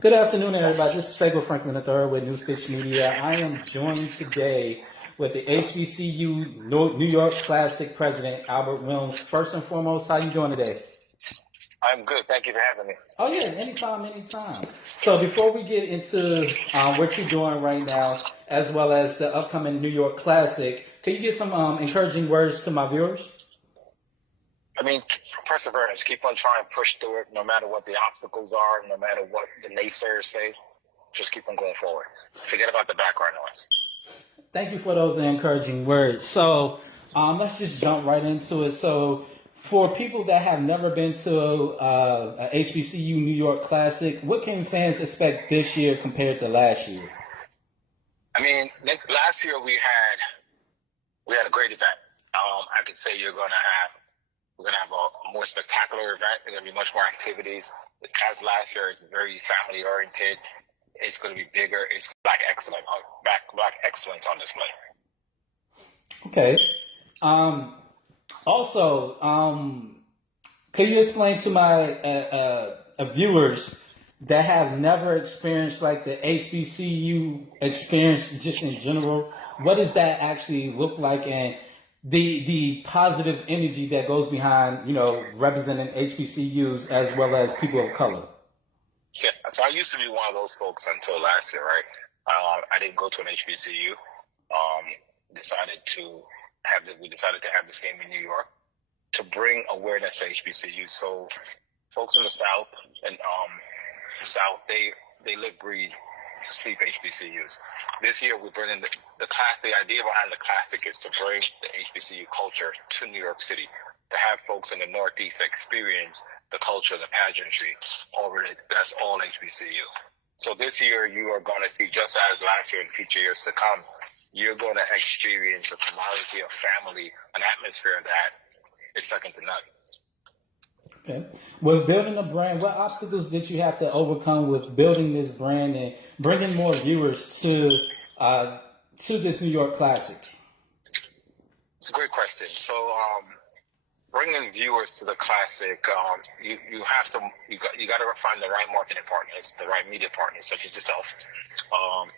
Good afternoon, everybody. This is Fago Franklin III with New Stitch Media. I am joined today with the HBCU New York Classic President, Albert Williams. First and foremost, how you doing today? I'm good. Thank you for having me. Oh, yeah, anytime. So before we get into what you're doing right now, as well as the upcoming New York Classic, can you give some encouraging words to my viewers? I mean, perseverance. Keep on trying to push through it, no matter what the obstacles are, no matter what the naysayers say. Just keep on going forward. Forget about the background noise. Thank you for those encouraging words. So let's just jump right into it. So for people that have never been to a HBCU New York Classic, what can fans expect this year compared to last year? I mean, last year we had a great event. I could say we're going to have a more spectacular event. There's going to be much more activities. As last year, it's very family oriented. It's going to be bigger. It's black excellence on display. Okay. Also, can you explain to my viewers that have never experienced like the HBCU experience just in general, what does that actually look like, and the positive energy that goes behind, representing HBCUs as well as people of color? Yeah, so I used to be one of those folks until last year, right? I didn't go to an HBCU. We decided to have this game in New York to bring awareness to HBCUs. So folks in the South and they live, breathe, sleep HBCUs. This year we're bringing the class. The idea behind the Classic is to bring the HBCU culture to New York City, to have folks in the Northeast experience the culture, the pageantry. That's all HBCU. So this year you are going to see, just as last year and future years to come, you're going to experience a camaraderie of family, an atmosphere that is second to none. Okay. With building a brand, what obstacles did you have to overcome with building this brand and bringing more viewers to this New York Classic? It's a great question. So, bringing viewers to the Classic, you got to find the right marketing partners, the right media partners, such as yourself,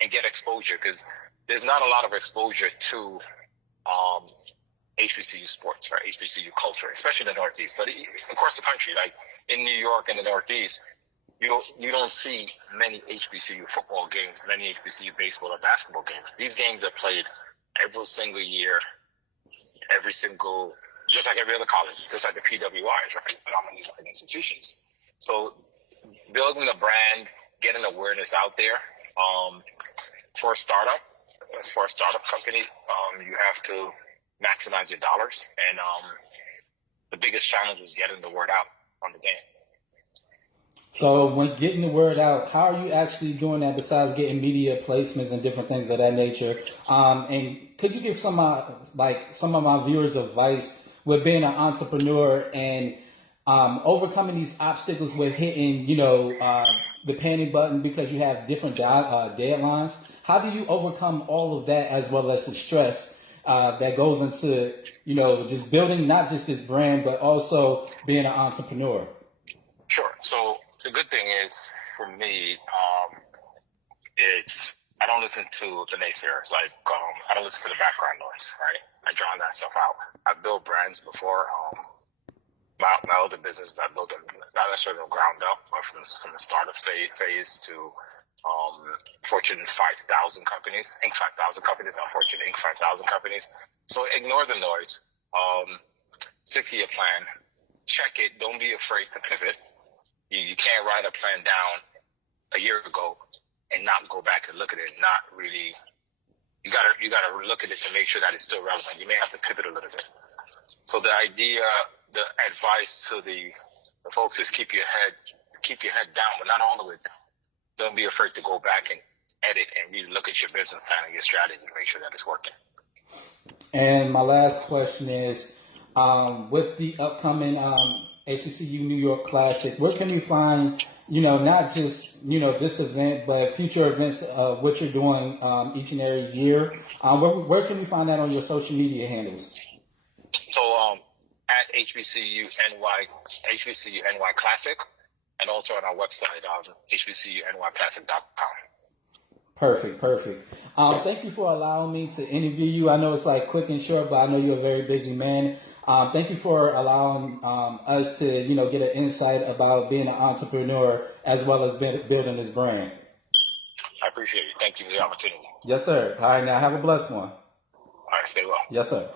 and get exposure, because there's not a lot of exposure to HBCU sports or HBCU culture, especially in the Northeast. But across the country, like in New York and the Northeast, you don't see many HBCU football games, many HBCU baseball or basketball games. These games are played every single year, just like every other college, just like the PWIs, right? Phenomenally like institutions. So building a brand, getting awareness out there, for a startup company, you have to maximize your dollars, and the biggest challenge was getting the word out on the game. So when getting the word out, how are you actually doing that besides getting media placements and different things of that nature? And could you give some of my viewers advice with being an entrepreneur and overcoming these obstacles with hitting, the panic button because you have different deadlines? How do you overcome all of that, as well as the stress that goes into, just building not just this brand, but also being an entrepreneur? Sure. So the good thing is, for me, I don't listen to the naysayers. Like, I don't listen to the background noise, right? I drown that stuff out. I've built brands before. My other business, I built them not necessarily from the ground up, but from the startup phase to Fortune 5,000 companies, Inc. 5,000 companies, not Fortune Inc. 5,000 companies. So ignore the noise. Stick to your plan. Check it. Don't be afraid to pivot. You can't write a plan down a year ago and not go back and look at it. Not really. You gotta look at it to make sure that it's still relevant. You may have to pivot a little bit. So the advice to the folks is keep your head down, but not all the way down. Don't be afraid to go back and edit and really look at your business plan and your strategy to make sure that it's working. And my last question is, with the upcoming HBCU New York Classic, where can we find, not just, this event, but future events of what you're doing each and every year? Where can we find that on your social media handles? So at HBCU NY Classic, and also on our website, HBCU NY Classic.com. Perfect. Thank you for allowing me to interview you. I know it's like quick and short, but I know you're a very busy man. Thank you for allowing us to, get an insight about being an entrepreneur as well as building this brand. I appreciate it. Thank you for the opportunity. Yes, sir. All right, now have a blessed one. All right, stay well. Yes, sir.